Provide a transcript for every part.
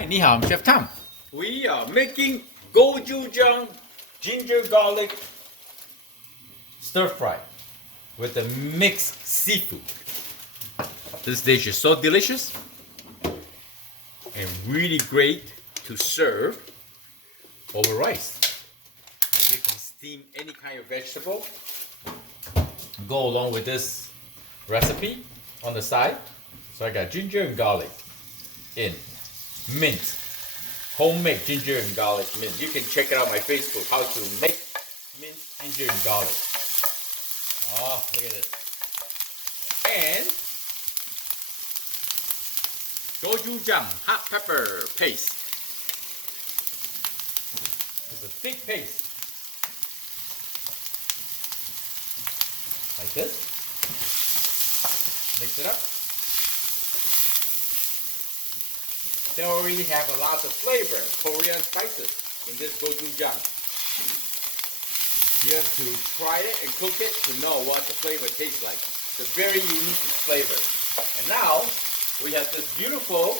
Hi, ni hao, I'm Chef Tom. We are making gochujang ginger garlic stir fry with the mixed seafood. This dish is so delicious and really great to serve over rice. And you can steam any kind of vegetable. Go along with this recipe on the side. So I got ginger and garlic in mint, homemade ginger and garlic mint. You can check it out on my Facebook how to make minced ginger and garlic. Oh, look at this. And gochujang hot pepper paste. It's a thick paste. Like this. Mix it up. They already have a lot of flavor, Korean spices in this gochujang. You have to try it and cook it to know what the flavor tastes like. It's a very unique flavor. And now we have this beautiful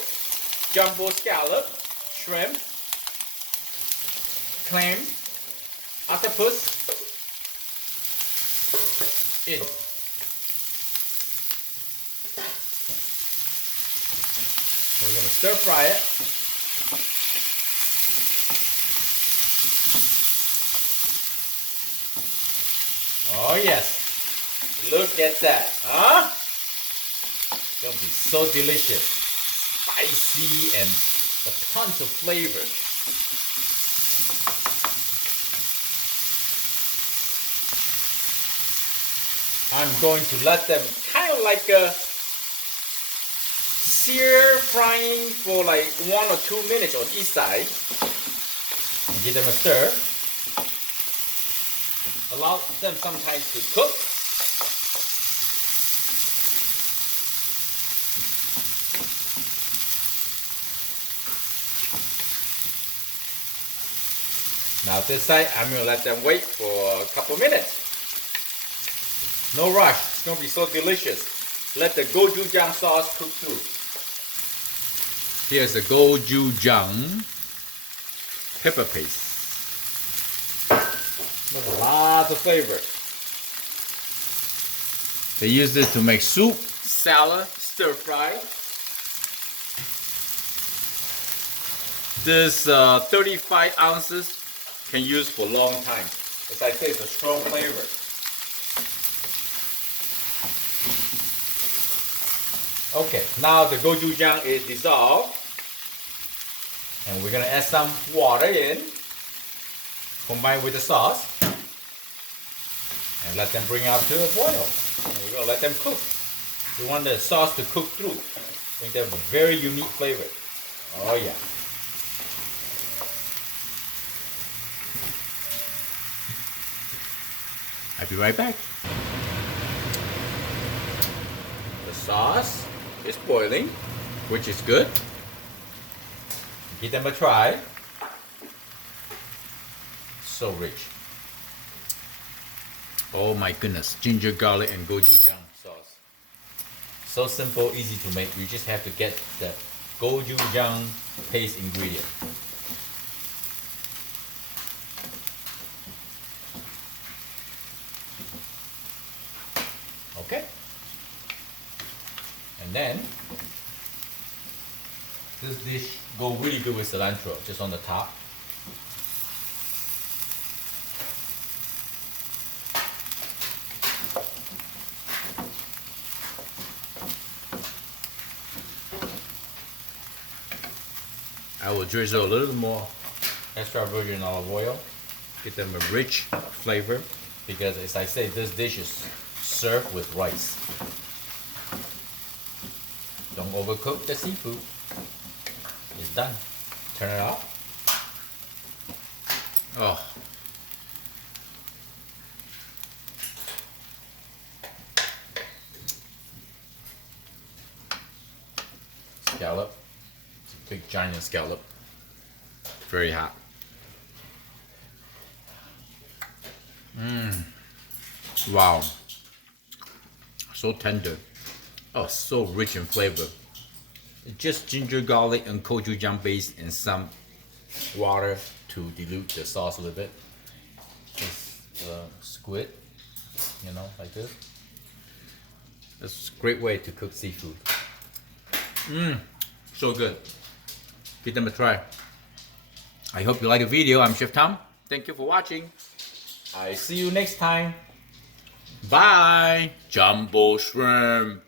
jumbo scallop, shrimp, clam, octopus in. So we're going to stir fry it. Oh yes, look at that, huh? It's going to be so delicious, spicy and a tons of flavor. I'm going to let them kind of like sear frying for like 1 or 2 minutes on each side and give them a stir. Allow them sometimes to cook. Now this side, I'm going to let them wait for a couple minutes. No rush, it's going to be so delicious. Let the gochujang sauce cook through. Here's the gochujang pepper paste. There's a lot of flavor. They use this to make soup, salad, stir fry. This 35 ounces can use for a long time. As I say, it's a strong flavor. Okay, now the gochujang is dissolved. And we're going to add some water in, combine with the sauce, and let them bring out to a boil. And we're going to let them cook. We want the sauce to cook through. I think they have a very unique flavor. Oh yeah. I'll be right back. The sauce is boiling, which is good. Give them a try. So rich. Oh my goodness, ginger, garlic, and gochujang sauce. So simple, easy to make. You just have to get the gochujang paste ingredient. Okay. And then this dish go really good with cilantro, just on the top. I will drizzle a little more extra virgin olive oil, give them a rich flavor, because as I say, this dish is served with rice. Don't overcook the seafood. It's done. Turn it off. Oh. Scallop. It's a big giant scallop. Very hot. Wow. So tender. Oh, so rich in flavor. just ginger, garlic, and gochujang base, and some water to dilute the sauce a little bit. Just squid, you know, like this. It's a great way to cook seafood. So good. Give them a try. I hope you like the video. I'm Chef Tom. Thank you for watching. I see you next time. Bye. Jumbo shrimp.